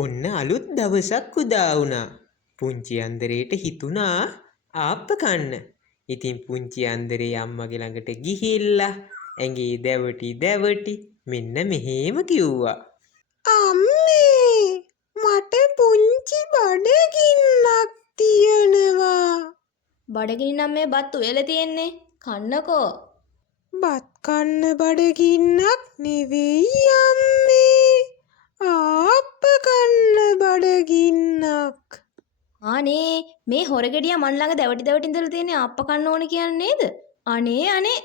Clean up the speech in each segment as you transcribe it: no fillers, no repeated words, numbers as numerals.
ඔන්න අලුත් දවසක් උදා වුණා. පුංචි අන්දරේට හිතුණා ආප්ප කන්න. ඉතින් පුංචි අන්දරේ අම්මගේ ළඟට ගිහිල්ලා ඇඟේ දැවටි මෙන්න මෙහෙම කිව්වා. අම්මේ මට පුංචි බඩගින්නක් තියෙනවා. බඩගිනි නම් මේ බත් උයලා තියෙන්නේ. කන්නකෝ. බත් කන්න බඩගින්නක් නෙවෙයි අම්මේ. ආප්ප කන්න බඩගින්නක්. අනේ මේ හොරගෙඩියා මන් ළඟ දැවටි ඉඳලා තියෙන්නේ ආප්ප කන්න ඕනේ කියන්නේ නේද? අනේ අනේ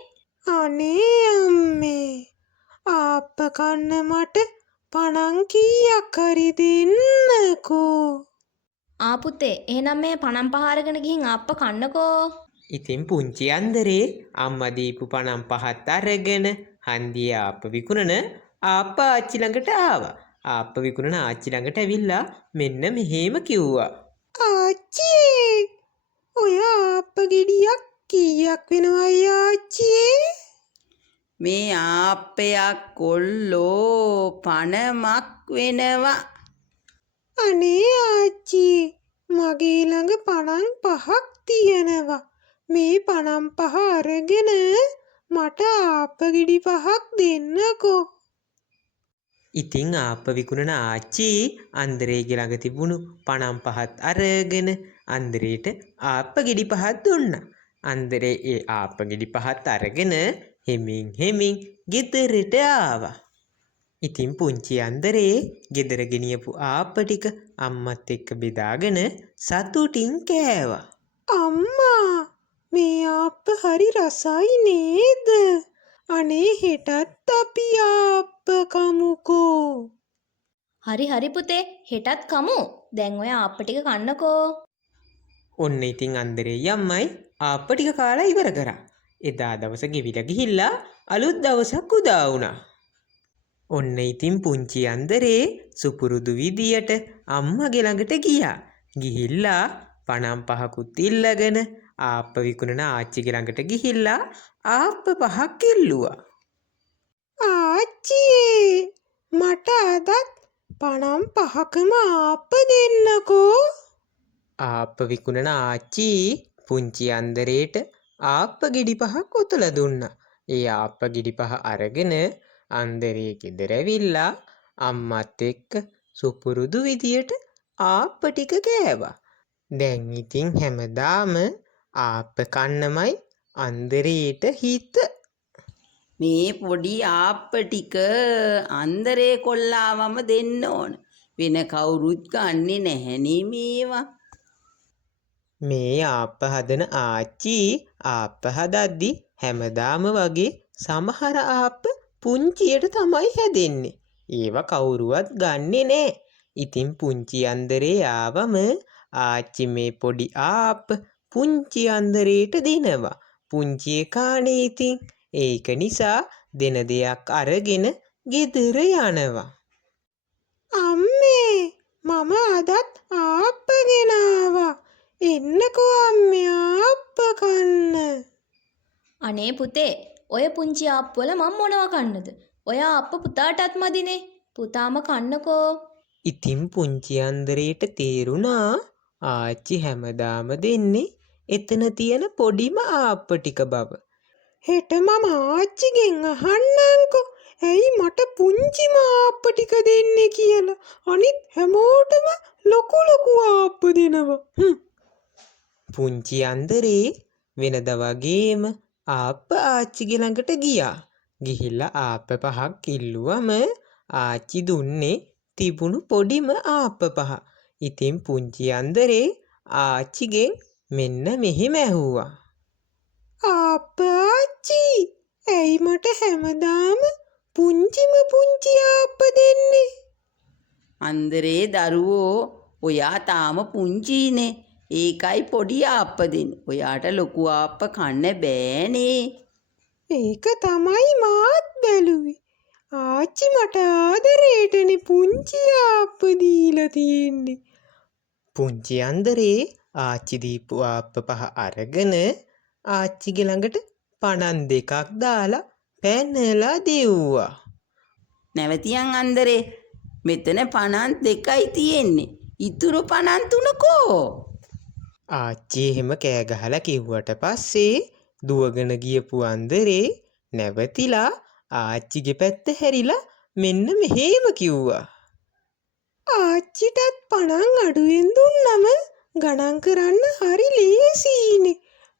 අම්මේ ආප්ප කන්න මට පණන් කීයක් හරි දෙන්නකෝ. පුතේ එහෙනම් මේ පණම් පහ අරගෙන ගිහින් ආප්ප කන්නකෝ. ඉතින් පුංචි අන්දරේ අම්මා දීපු පණම් පහත් අරගෙන හන්දියේ ආප්ප විකුණන ආප්පා ආච්චි ළඟට ආවා. ආප්ප විකුණන ආච්චි ළඟට ඇවිල්ලා මෙන්න මෙහෙම කිව්වා. ආච්චියේ ඔය ආප්ප ගෙඩියක් කීයක් වෙනවයි ආච්චියේ? මේ ආප්පයක් කොල්ලෝ පණමක් වෙනවා. අනේ ආච්චියේ මගේ ළඟ පණන් පහක් තියෙනවා. මේ පණම් පහ අරගෙන මට ආප්ප ගෙඩි පහක් දෙන්නකෝ. ඉතින් ආප්ප විකුණන ආච්චි අන්දරේගේ ළඟ තිබුණු පණම් පහත් අරගෙන අන්දරේට ආප්ප ගෙඩි පහක් දුන්නා. අන්දරේ ඒ ආප්ප ගෙඩි පහත් අරගෙන හෙමින් ගෙදරට ආවා. ඉතින් පුංචි අන්දරේ ගෙදර ගෙනියපු ආප්ප ටික අම්මත් එක්ක බෙදාගෙන සතුටින් කෑවා. අම්මා මේ ආප්ප හරි රසයි නේද? අනේ හෙටත් අපි ආප්ප කමුකෝ. හරි පුතේ හෙටත් කමු. දැන් ඔය ආප්ප ටික කන්නකෝ. ඔන්න ඉතින් අන්දරේ අම්මයි ආප්ප ටික කාලා ඉවර කරා. එදා දවස ගෙවිලා ගිහිල්ලා අලුත් දවසක් උදා වුණා. ඔන්න ඉතින් පුංචි අන්දරේ සුපුරුදු විදියට අම්මගේ ළඟට ගියා. ගිහිල්ලා පණම් පහකුත් ඉල්ලගෙන ආප්ප විකුණන ආච්චිගේ ළඟට ගිහිල්ලා ආප්ප පහක් ඉල්ලුවා. ආච්චියේ මට අදත් පණම් පහකම ආප්ප දෙන්නකෝ. ආප්ප විකුණන ආච්චි පුංචි අන්දරේට ආප්ප ගෙඩි පහක් ඔතලා දුන්නා. ඒ ආප්ප ගෙඩි පහ අරගෙන අන්දරේ ගෙදර ඇවිල්ලා අම්මත් එක්ක සුපුරුදු විදියට ආප්ප ටික කෑවා. දැන් ඉතින් හැමදාම ආප්ප කන්නමයි අන්දරේට හිත. මේ පොඩි ආප්ප ටික අන්දරේ කොල්ලාවම දෙන්න ඕන. වෙන කවුරුත් ගන්නෙ නැහැනේ මේවා. මේ ආප්ප හදන ආච්චි ආප්ප හදද්දි හැමදාම වගේ සමහර ආප්ප පුංචියට තමයි හැදෙන්නේ. ඒවා කවුරුවත් ගන්නෙ නෑ. ඉතින් පුංචි අන්දරේ ආවම ආච්චි මේ පොඩි ආප්ප පුංචි අන්දරේට දෙනවා. පුංචි එකානේ ඉතින් ඒක නිසා දෙන දෙයක් අරගෙන ගෙදර යනවා. අම්මේ මම අදත් ආප්ප ගෙනාවා. එන්නකෝ අම්මේ ආප්ප කන්න. අනේ පුතේ ඔය පුංචි ආප්ප වල මම මොනවා කන්නද? ඔය ආප්ප පුතාටත් මදිනේ. පුතාම කන්නකෝ. ඉතින් පුංචි අන්දරේට තේරුණා ආච්චි හැමදාම දෙන්නේ එතන තියෙන පොඩිම ආප්ප ටික බව. හෙට මම ආච්චිගෙන් අහන්නම්කෝ. ඇයි මට පුංචිම ආප්ප ටික දෙන්නේ කියලා. අනිත් හැමෝටම ලොකු ආප්ප දෙනවා. පුංචි අන්දරේ වෙනද වගේම ආප්ප ආච්චිගේ ළඟට ගියා. ගිහිල්ලා ආප්ප පහක් ඉල්ලුවම ආච්චි දුන්නේ තිබුණු පොඩිම ආප්ප පහ. ඉතින් පුංචි අන්දරේ ආච්චිගෙන් මෙන්න මෙහෙම ඇහුවා. ආච්චි ඇයි මට හැමදාම පුංචි ආප්ප දෙන්නේ? අන්දරේ දරුවෝ ඔයා තාම පුංචිනේ. ඒකයි පොඩි ආප්ප දෙන්නේ. ඔයාට ලොකු ආප්ප කන්න බෑනේ. ඒක තමයි මාත් බැලුවේ. ආච්චි මට ආදරේටනේ පුංචි ආප්ප දීලා තියෙන්නේ. පුංචි අන්දරේ ආච්චි දීපු ආප්ප පහ අරගෙන ආච්චිගේ ළඟට පණන් දෙකක් දාලා පැනලා දෙව්වා. නැවතියන් අන්දරේ මෙතන 52යි තියෙන්නේ. ඉතුරු 53 කෝ? ආච්චි එහෙම කෑ ගහලා කිව්වට පස්සේ දුවගෙන ගියපු අන්දරේ නැවතිලා ආච්චිගේ පැත්ත හැරිලා මෙන්න මෙහෙම කිව්වා. ආච්චිටත් පණන් අඩුවෙන් දුන්නම ගණන් කරන්න හරි ලේසීනේ.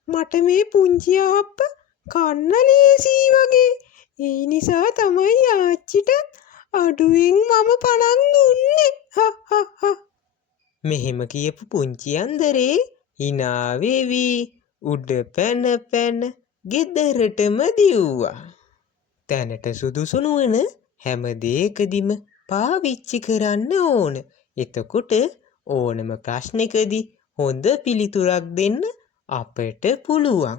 මට මේ පුංචි ආප්ප කන්න ලේසී වගේ. ඒ නිසා තමයි ආච්චිටත් අඩුවෙන් මම පණන් දුන්නේ. මෙහෙම කියපු පුංචි අන්දරේ hina වෙවි උඩ පැන පැන ගෙදරටම දිව්වා. තැනට සුදුසු නොවන හැම දෙයකදීම පාවිච්චි කරන්න ඕන. එතකොට ඕනම ප්‍රශ්නකදී හොඳ පිළිතුරක් දෙන්න අපට පුළුවන්.